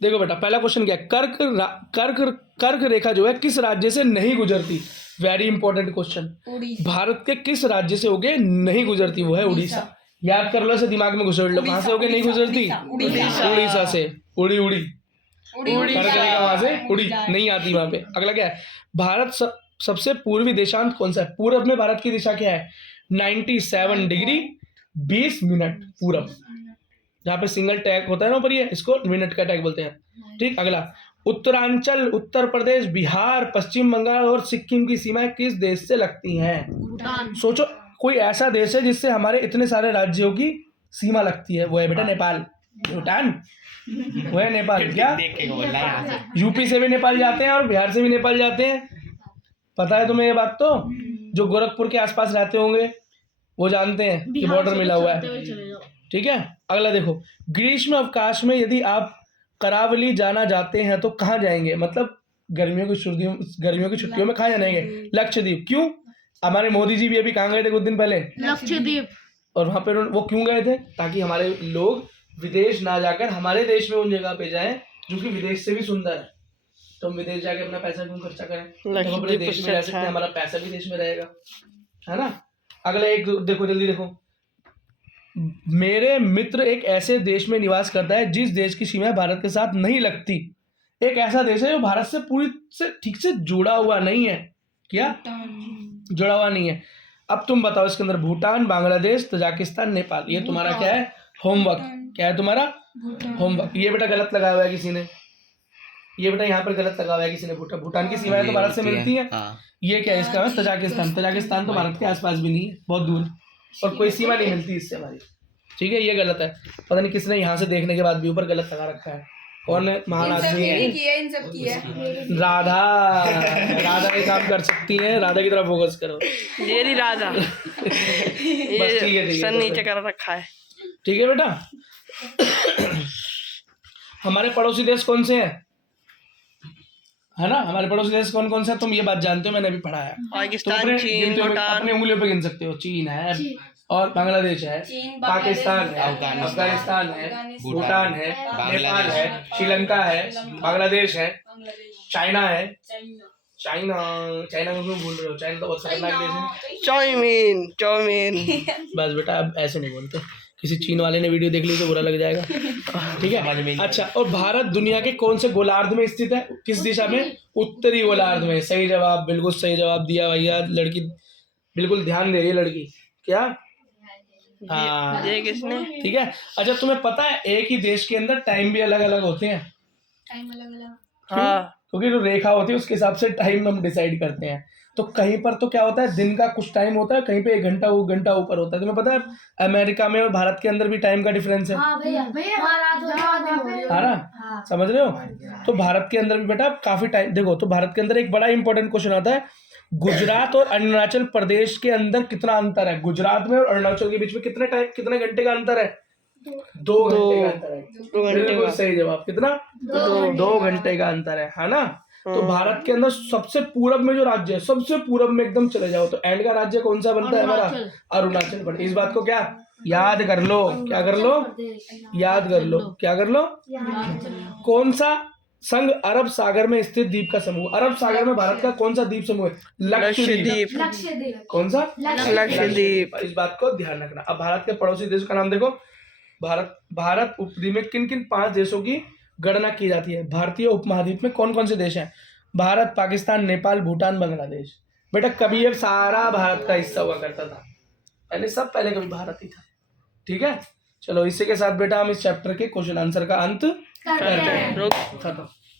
देखो बेटा, पहला क्वेश्चन क्या है, कर्क रेखा जो है किस राज्य से नहीं गुजरती। Very important question. भारत के किस राज्य से होके नहीं गुजरती, वो है उड़ीसा। याद कर लो, ऐसे दिमाग में घुसेड़ लो, कहाँ से होके नहीं गुजरती, उड़ीसा से। उड़ी कर्क रेखा वहां से उड़ी नहीं आती वहां पे। अगला क्या है, भारत सबसे पूर्वी देशांत कौन सा है। पूरब में भारत की दिशा क्या है, 97 डिग्री 20 मिनट पूरब। जहाँ पे सिंगल टैग होता है ना ऊपर, ये इसको मिनट का टैग बोलते हैं। ठीक, अगला, उत्तरांचल, उत्तर प्रदेश, बिहार, पश्चिम बंगाल और सिक्किम की सीमाएं किस देश से लगती हैं। सोचो कोई ऐसा देश है जिससे हमारे इतने सारे राज्यों की सीमा लगती है, वो है बेटा नेपाल। भूटान, वो है नेपाल। क्या यूपी से भी नेपाल जाते हैं और बिहार से भी नेपाल जाते हैं, पता है तुम्हें ये बात। तो जो गोरखपुर के आसपास रहते होंगे वो जानते हैं कि बॉर्डर मिला हुआ है। ठीक है, अगला देखो, ग्रीष्म अवकाश में यदि आप करावली जाना चाहते हैं तो कहाँ जाएंगे। मतलब गर्मियों की छुट्टियों में कहाँ जाएंगे, लक्षद्वीप। क्यों, हमारे मोदी जी भी अभी कहाँ गए थे कुछ दिन पहले, लक्षद्वीप। और वहां पे वो क्यों गए थे, ताकि हमारे लोग विदेश ना जाकर हमारे देश में उन जगह पे जाएं जो कि विदेश से भी सुंदर है। तो हम विदेश जाके अपना पैसा क्यों खर्चा करें, तो अपने देश में रह सकते हैं, हमारा पैसा भी देश में रहेगा, है ना। अगला एक देखो, जल्दी देखो, मेरे मित्र एक ऐसे देश में निवास करता है जिस देश की सीमा भारत के साथ नहीं लगती। एक ऐसा देश है जो भारत से पूरी से ठीक से जुड़ा हुआ नहीं है। क्या जुड़ा हुआ नहीं है। अब तुम बताओ इसके अंदर, भूटान, बांग्लादेश, तजाकिस्तान, नेपाल। ये तुम्हारा क्या है, होमवर्क। क्या है तुम्हारा होमवर्क। ये बेटा गलत लगाया हुआ है किसी ने, ये बेटा यहाँ पर गलत लगा हुआ है किसी ने। भूटान की सीमाएं तो भारत से मिलती है। ये क्या है, इसका है तजाकिस्तान। तजाकिस्तान तो भारत के आसपास भी नहीं है, बहुत दूर, और कोई सीमा नहीं मिलती इससे हमारी। ठीक है, ये गलत है। पता नहीं किसने यहाँ से देखने के बाद भी ऊपर गलत लगा रखा है। कौन महान आदमी है, राधा ये काम कर सकती है, राधा की तरफ फोकस करो। ये नहीं राधा बस ठीक है, सन नीचे कर रखा है। ठीक है बेटा। हमारे पड़ोसी देश कौन से हैं, है ना, हमारे पड़ोसी देश कौन कौन से हैं, तुम ये बात जानते हो, मैंने अभी पढ़ा है। पाकिस्तान, चीन, भूटान, अपने उंगलियों पे गिन सकते हो। चीन है, और बांग्लादेश है, पाकिस्तान है, अफगानिस्तान है, भूटान है, नेपाल है, श्रीलंका है, बांग्लादेश है, चाइना है। चाइना को क्यों भूल रहे हो, चाइना तो बहुत खतरनाक देश है। चाउमीन। बस बेटा, अब ऐसे नहीं बोलते, किसी चीन वाले ने वीडियो देख ली तो बुरा लग जाएगा। ठीक है, अच्छा, और भारत दुनिया के कौन से गोलार्ध में स्थित है, किस दिशा में, उत्तरी गोलार्ध में। सही जवाब, बिल्कुल सही जवाब दिया भैया। लड़की बिल्कुल ध्यान दे रही है, लड़की। क्या, हाँ, ये किसने। ठीक है। अच्छा, तुम्हें पता है एक ही देश के अंदर टाइम भी अलग अलग होते हैं। टाइम अलग अलग, हाँ, क्योंकि जो रेखा होती है उसके हिसाब से टाइम हम डिसाइड करते हैं। तो कहीं पर तो क्या होता है, दिन का कुछ टाइम होता है, कहीं पे 1 घंटा ऊपर होता है। तुम्हें पता है अमेरिका में और भारत के अंदर भी टाइम का डिफरेंस है। हाँ भैया, है ना, समझ रहे हो। तो भारत के अंदर भी बेटा काफी टाइम, देखो तो भारत के अंदर एक बड़ा इंपॉर्टेंट क्वेश्चन आता है, गुजरात और अरुणाचल प्रदेश के अंदर कितना अंतर है। गुजरात में और अरुणाचल के बीच में कितने घंटे का अंतर है, 2 घंटे का अंतर है। बिल्कुल सही जवाब, कितना, 2 घंटे का अंतर है ना। तो भारत के अंदर सबसे पूरब में जो राज्य है, सबसे पूरब में एकदम चले जाओ तो एंड का राज्य कौन सा बनता है हमारा, अरुणाचल प्रदेश। इस बात को क्या याद कर लो, क्या कर लो, याद कर लो, क्या कर लो। कौन सा संघ अरब सागर में स्थित द्वीप का समूह, अरब सागर में भारत का कौन सा द्वीप समूह है, लक्षद्वीप। कौन सा, लक्षद्वीप। इस बात को ध्यान रखना। अब भारत के पड़ोसी देश का नाम देखो। भारत उपद्वीप में किन किन 5 देशों की गणना की जाती है। भारतीय उपमहाद्वीप में कौन कौन से देश हैं, भारत, पाकिस्तान, नेपाल, भूटान, बांग्लादेश। बेटा कभी ये सारा भारत का हिस्सा हुआ करता था, पहले कभी भारत ही था। ठीक है, चलो इसी के साथ बेटा हम इस चैप्टर के क्वेश्चन आंसर का अंत करते हैं। खत्म।